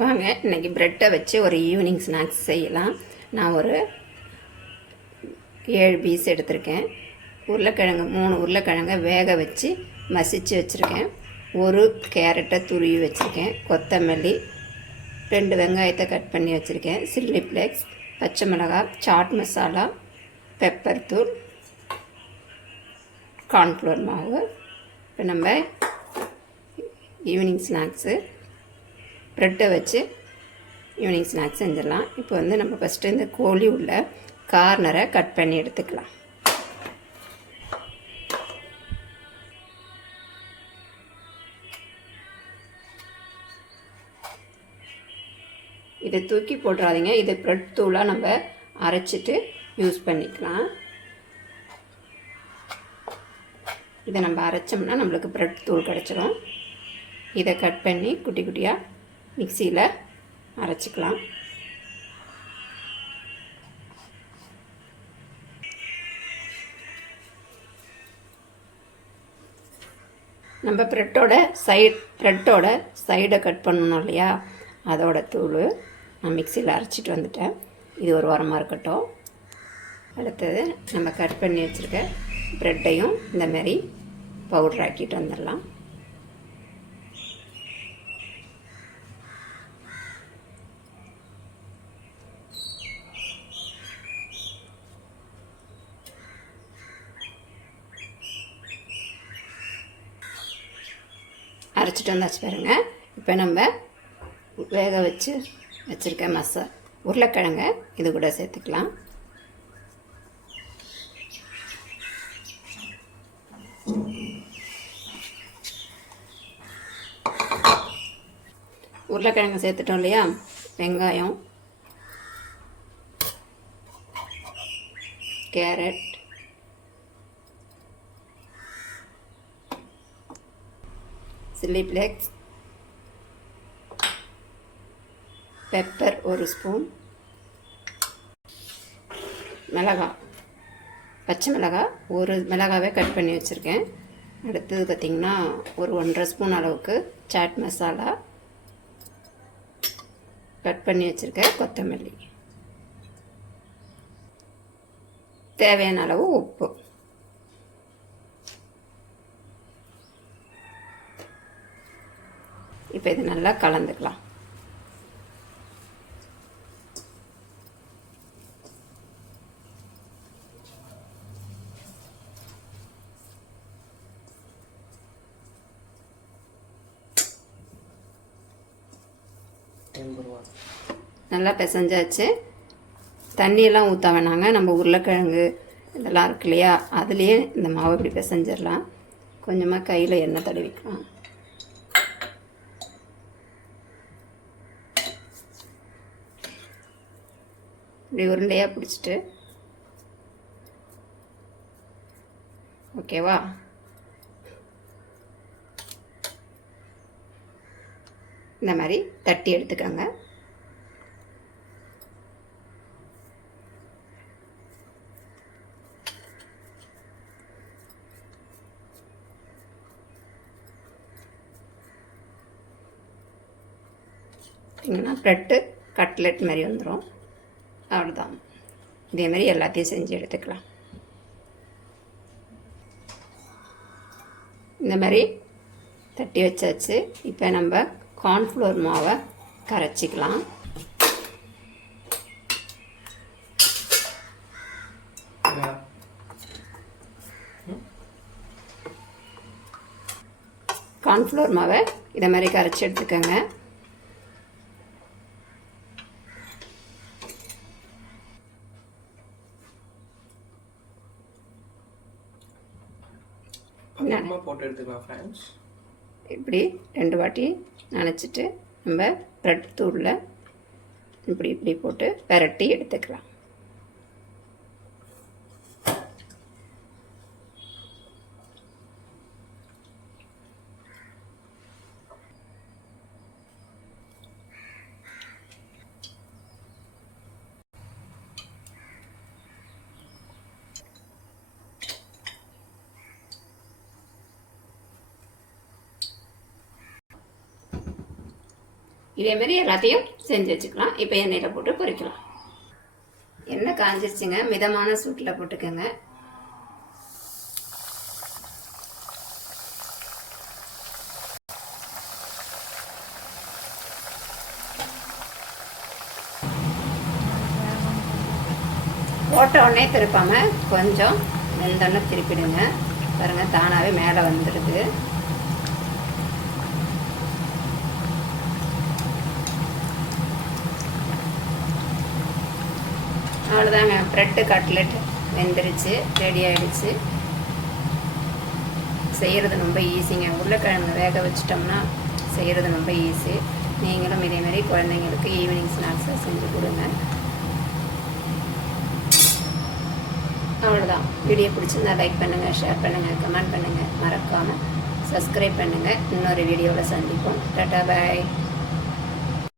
வாங்க இன்றைக்கி ப்ரெட்டை வச்சு ஒரு ஈவினிங் ஸ்நாக்ஸ் செய்யலாம். நான் ஒரு 7 பீஸ் எடுத்திருக்கேன். உருளைக்கிழங்கு 3 உருளைக்கிழங்கை வேக வச்சு மசிச்சு வச்சுருக்கேன். ஒரு கேரட்டை துருவி வச்சுருக்கேன். கொத்தமல்லி, 2 வெங்காயத்தை கட் பண்ணி வச்சுருக்கேன். சில்லி ஃப்ளேக்ஸ், பச்சை மிளகாய், சாட் மசாலா, பெப்பர் தூள், கார்ன்ஃப்ளவர் மாவு. இப்போ நம்ம ஈவினிங் ஸ்நாக்ஸு ப்ரெட்டை வச்சு ஈவினிங் ஸ்நாக்ஸ் செஞ்சிடலாம். இப்போ நம்ம ஃபஸ்ட்டு இந்த கோழி உள்ள கார்னரை கட் பண்ணி எடுத்துக்கலாம். இதை தூக்கி போட்டுறாதீங்க. இதை ப்ரெட் தூளாக நம்ம அரைச்சிட்டு யூஸ் பண்ணிக்கலாம். இதை நம்ம அரைச்சோம்னா நம்மளுக்கு ப்ரெட் தூள் கிடச்சிரும். இதை கட் பண்ணி குட்டி குட்டியாக மிக்சியில் அரைச்சிக்கலாம். நம்ம ப்ரெட்டோட சைடை கட் பண்ணணும் இல்லையா, அதோட தூள் நான் மிக்சியில் அரைச்சிட்டு வந்துட்டேன். இது ஒரு வாரமாக இருக்கட்டும். அடுத்தது நம்ம கட் பண்ணி வச்சுருக்க ப்ரெட்டையும் இந்தமாரி பவுடர் ஆக்கிட்டு வந்துடலாம். அரைச்சிட்டு வந்தாச்சு பாருங்க. இப்போ நம்ம வேக வச்சு வச்சுருக்க உருளைக்கிழங்க இது கூட சேர்த்துக்கலாம். உருளைக்கிழங்கு சேர்த்துட்டோம் இல்லையா, வெங்காயம், carrot, chilli flakes, pepper 1 spoon, மிளகாய், பச்சை மிளகாய் 1 மிளகாவே கட் பண்ணி வச்சுருக்கேன். அடுத்தது பார்த்திங்கன்னா ஒரு 1.5 ஸ்பூன் அளவுக்கு சாட் மசாலா, கட் பண்ணி வச்சுருக்கேன் கொத்தமல்லி, தேவையான அளவு உப்பு. இப்போ இது நல்லா கலந்துக்கலாம். நல்லா பிசைஞ்சாச்சு. தண்ணியெல்லாம் ஊற்ற வேணாங்க. நம்ம உருளைக்கிழங்கு இதெல்லாம் இருக்கு இல்லையா, அதுலேயே இந்த மாவு இப்படி பிசைஞ்சிடலாம். கொஞ்சமாக கையில் எண்ணெய் தடவிக்கலாம். இப்படி உருண்டையாக பிடிச்சிட்டு, ஓகேவா, இந்த மாதிரி தட்டி எடுத்துக்கோங்க. பார்த்தீங்கன்னா ப்ரெட்டு கட்லெட் மாதிரி வந்துடும். அவ்வளோதான். இதேமாரி எல்லாத்தையும் செஞ்சு எடுத்துக்கலாம். இந்த மாதிரி தட்டி வச்சாச்சு. இப்போ நம்ம கார்ன்ஃப்ளவர் மாவை கரைச்சிக்கலாம். கார்ன்ஃப்ளவர் மாவை இதை மாதிரி கரைச்சி எடுத்துக்கோங்க. போட்டு எடுத்துக்கலாம் ஃப்ரெண்ட்ஸ். இப்படி 2 வாட்டி நனைச்சிட்டு நம்ம ப்ரெட் தூளில் இப்படி இப்படி போட்டு பெரட்டி எடுத்துக்கலாம். இதேமாரி எல்லாத்தையும் செஞ்சு வச்சுக்கலாம். இப்போ எண்ணெயில் போட்டு பொரிக்கலாம். எண்ணெய் காஞ்சிருச்சுங்க. மிதமான சூட்டில் போட்டுக்கோங்க. போட்ட உடனே திருப்பாமல் கொஞ்சம் வெந்தோடனே திருப்பிடுங்க. பாருங்கள், தானாகவே மேலே வந்துடுது. அவ்வளோதாங்க, ப்ரெட்டு கட்லெட் வெந்துருச்சு, ரெடி ஆகிடுச்சு. செய்கிறது ரொம்ப ஈஸிங்க. உருளைக்கிழங்கு வேக வச்சிட்டோம்னா செய்கிறது ரொம்ப ஈஸி. நீங்களும் இதேமாரி குழந்தைங்களுக்கு ஈவினிங் ஸ்நாக்ஸாக செஞ்சு கொடுங்க. அவ்வளோதான். வீடியோ பிடிச்சிருந்தா லைக் பண்ணுங்கள், ஷேர் பண்ணுங்கள், கமெண்ட் பண்ணுங்கள். மறக்காமல் சப்ஸ்கிரைப் பண்ணுங்கள். இன்னொரு வீடியோவில் சந்திப்போம். டாடா, பாய்.